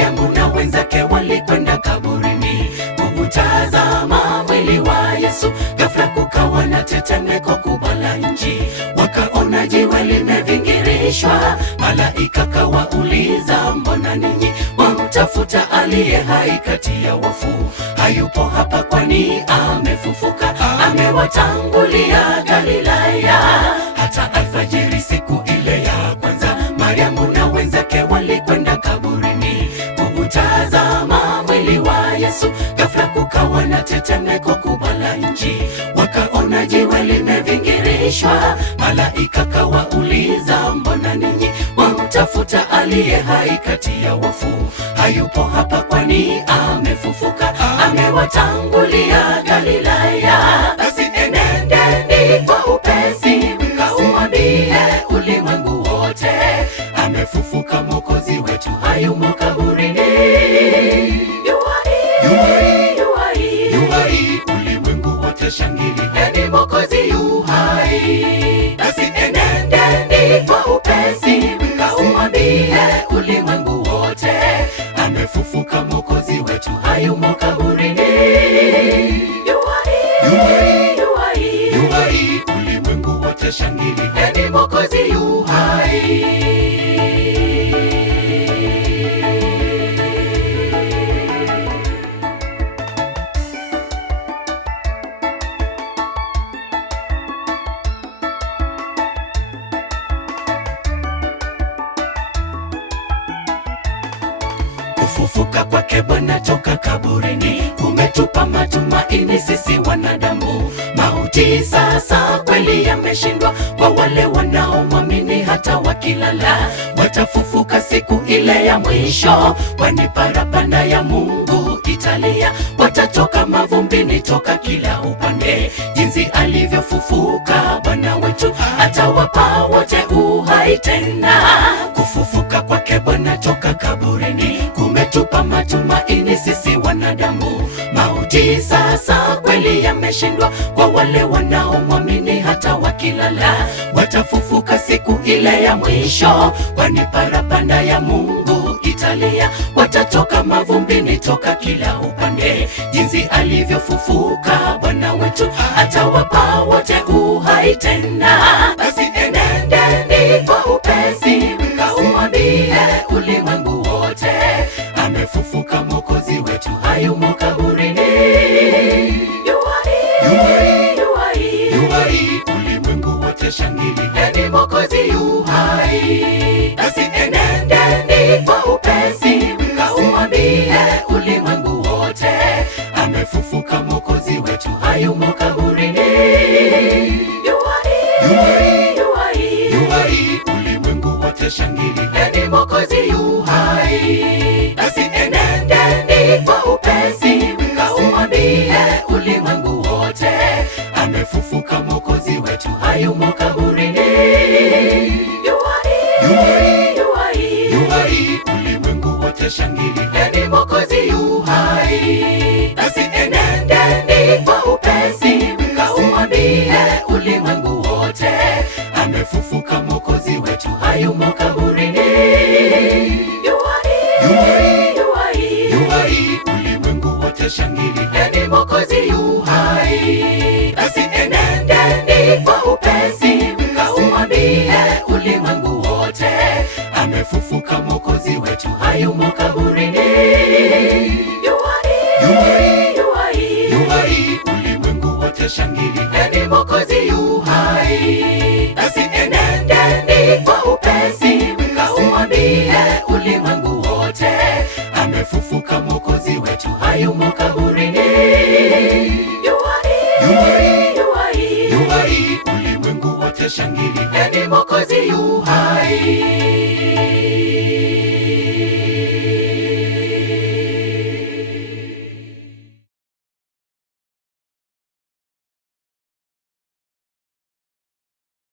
Mariamu na wenzake walikwenda kaburini kuutazama mwili wa Yesu. Ghafla kukawa na tetemeko kubwa la nchi, wakaona jiwe limevingirishwa. Malaika kawauliza, mbona ninyi wamtafuta aliye hai kati ya wafu? Hayupo hapa, kwani amefufuka. Amewatangulia Galilaya. Hata alfajiri siku ile ya kwanza, Mariamu na wenzake walikwenda kaburini kuutazama mwili wa Yesu. Ghafla kukawa na tetemeko kubwa la nchi, wakaona jiwe limevingirishwa. Malaika kawauliza, mbona ninyi wamtafuta aliye hai kati ya wafu? Hayupo hapa, kwani amefufuka. Amewatangulia Galilaya. Basi enendeni kwa upesi, mkauambie ulimwengu wote, amefufuka Mwokozi wetu, hayumo kaburini. Yuhai, ulimwengu wote shangilieni, Mwokozi yu hai. Basi enendeni kwa upesi, mkauambie ulimwengu wote, amefufuka Mwokozi wetu, hayumo kaburini. Yuhai, ulimwengu wote shangilieni, Mwokozi yu hai. Kufufuka kwake Bwana toka kaburini kumetupa matumaini sisi wanadamu. Mauti sasa kweli yameshindwa kwa wale wanaomwamini. Hata wakilala watafufuka siku ile ya mwisho, kwani parapanda ya Mungu italia. Watatoka mavumbini toka kila upande, jinsi alivyofufuka Bwana wetu atawapa wote uhai tena. Kufufuka kwake Bwana toka kaburini kumetupa matumaini sisi wanadamu. Mauti sasa kweli yameshindwa kwa wale wanaomwamini. Hata wakilala watafufuka siku ile ya mwisho, kwani parapanda ya Mungu italia. Watatoka mavumbini toka kila upande, jinsi alivyofufuka Bwana wetu atawapa wote uhai tena. Basi enendeni kwa upesi, mkauambie ulimwengu wote, amefufuka Mwokozi wetu, hayumo kaburini. Yuhai, ulimwengu wote shangilieni, Mwokozi yu hai. Basi enendeni kwa upesi, mkauambie ulimwengu wote, amefufuka Mwokozi wetu, hayumo kaburini. Yuhai, ulimwengu wote shangilieni, Mwokozi yu hai. Basi enendeni kwa upesi, mkauambie ulimwengu wote, amefufuka Mwokozi wetu, hayumo kaburini. Yuhai, ulimwengu wote shangilieni, Mwokozi yu hai. Basi enendeni kwa upesi, mkauambie ulimwengu wote, amefufuka Mwokozi wetu, hayumo kaburini. Yuhai, ulimwengu wote shangilieni, Mwokozi yu hai. Basi enendeni kwa upesi, mkauambie ulimwengu wote, amefufuka Mwokozi wetu, hayumo kaburini. Yuhai, ulimwengu wote shangilieni, Mwokozi yu hai. Basi enendeni kwa upesi, mkauambie ulimwengu wote, amefufuka Mwokozi wetu, hayumo kaburini. Yuhai, ulimwengu wote shangilieni, Mwokozi yu hai.